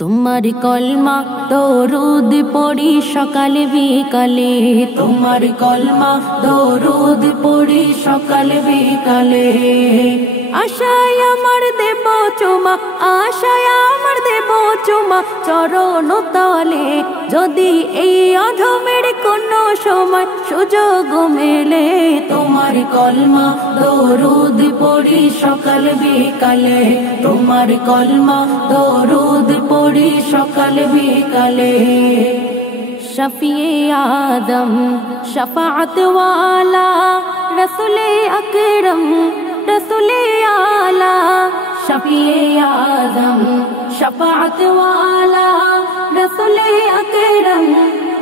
তোমার কলমা দরুদ পড়ি সকালে বিকালে, তোমার কলমা দরুদ পড়ি সকালে বিকালে। আশায় আমার দেব চুমা, আশায় আমার দেব চুমা চরণ তলে, যদি এই অধমের কোনো সময় সুযোগ মেলে। তোমার কলমা দরুদ পড়ি সকালে বিকালে, তোমার কলমা দরুদ পড়ি সকালে বিকালে। শফিয়ে আদম শফাআত ওয়ালা রসুলে আকরম রসুলে আলা, শফিয়ে আদম শফাআত ওয়ালা রসুলে আকরম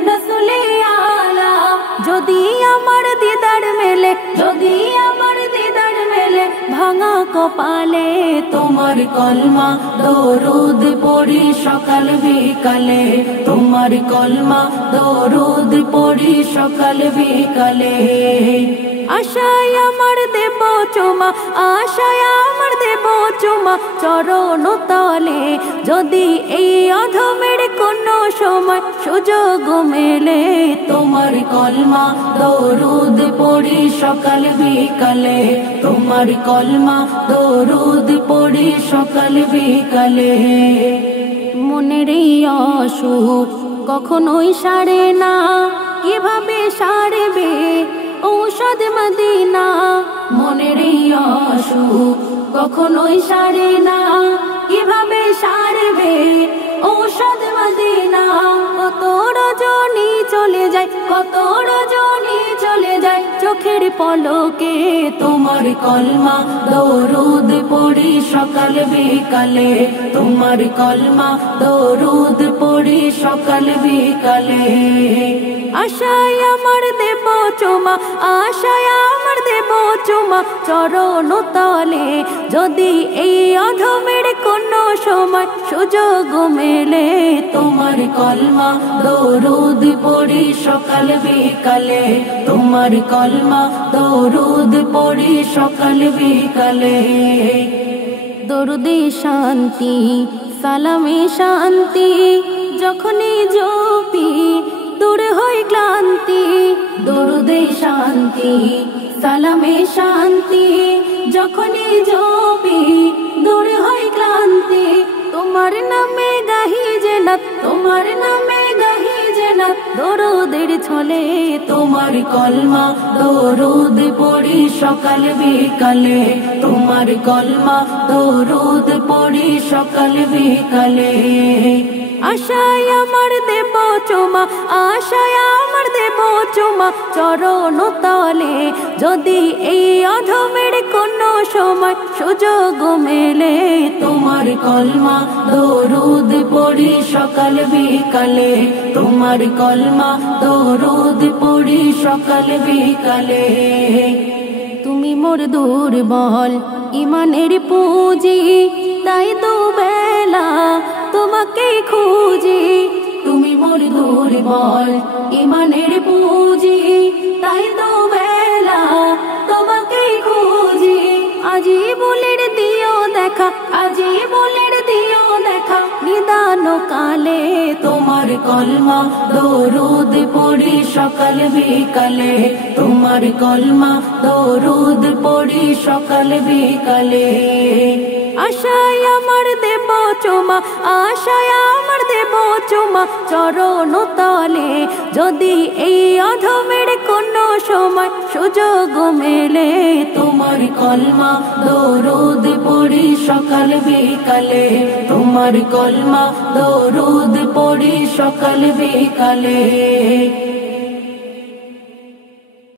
রসুলে আলা। যদি আমার দিদার মেলে, যদি আমার দিদার মেলে ভাঙা কপালে, তোমার কলমা দরুদ পড়ি সকাল বিকালে, তোমার কলমা দরুদ পড়ি সকাল বিকালে। আশায় আমার দেব চুমা, আশায় আমার দেব চুমা চরণ তলে, যদি এই অধমের কোনো সময় সুযোগ মেলে। তোমার কলমা দরুদ পড়ি সকাল বিকালে, তোমার কলমা দরুদ পড়ি সকাল বিকালে। মনের অসুখ কখনোই সারে না, কিভাবে সারবে ঔষধ মদিনা। মনের অসুখ কখনোই সারে না, কিভাবে সারবে ঔষধ মদিনা। কত রজনী চলে যায়, কত রজনী চলে যায় চোখের পলকে, তোমার কলমা দরুদ পড়ি সকাল বিকালে, তোমার কলমা দরুদ পড়ি সকাল বিকালে। আশায় আমার দেব চুমা, আশায় আমার দেব চুমা চরণ তলে, যদি এই অধমের কোনো সময় সুযোগ মেলে। তোমার কলমা দরুদ পড়ি সকাল বিকালে, তোমার কলমা দরুদ পড়ি সকাল বিকালে। দরুদে শান্তি সালামে শান্তি যখনই জপি দূর হয় ক্লান্তি। দরুদে শান্তি সালামে শান্তি যখনই জপি দূর হয় ক্লান্তি। তোমার নামে গাহি জেনাত, তোমার নামে গাহি জেনাত দরুদের ছলে, তোমার কলমা দরুদ পড়ি সকাল বিকালে, তোমার কলমা দরুদ পড়ি সকাল বিকালে। আশায় আমার দেব চুমা, আশায় আমার দেব চুমা চরণ তলে, যদি এই অধমের কোনো সময় সুযোগ মেলে। তোমার কলমা দরুদ পড়ি সকাল বিকালে, তোমার কলমা দরুদ পড়ি সকাল বিকালে। তুমি মোর দুর্বল ইমানের পুঁজি, তাই দুবেলা তোমাকে খুঁজি। তুমি মোর দুর্বল ইমানের পুঁজি, তাই দুবেলা তোমাকে খুঁজি। আজি বলের দিও দেখা, আজি বলের দিও দেখা নিদান কালে। তোমার কলমা দরুদ পড়ি সকাল বিকালে, তোমার কলমা দরুদ পড়ি সকাল বিকালে। আশায় আমার দেব চুমা, আশায় আমার দেব চুমা চরণ তলে, যদি এই অধমের কোনো সময় সুযোগ মেলে। তোমার কলমা দরুদ পড়ি সকাল বিকালে, তোমার কলমা দরুদ পড়ি সকাল বিকালে।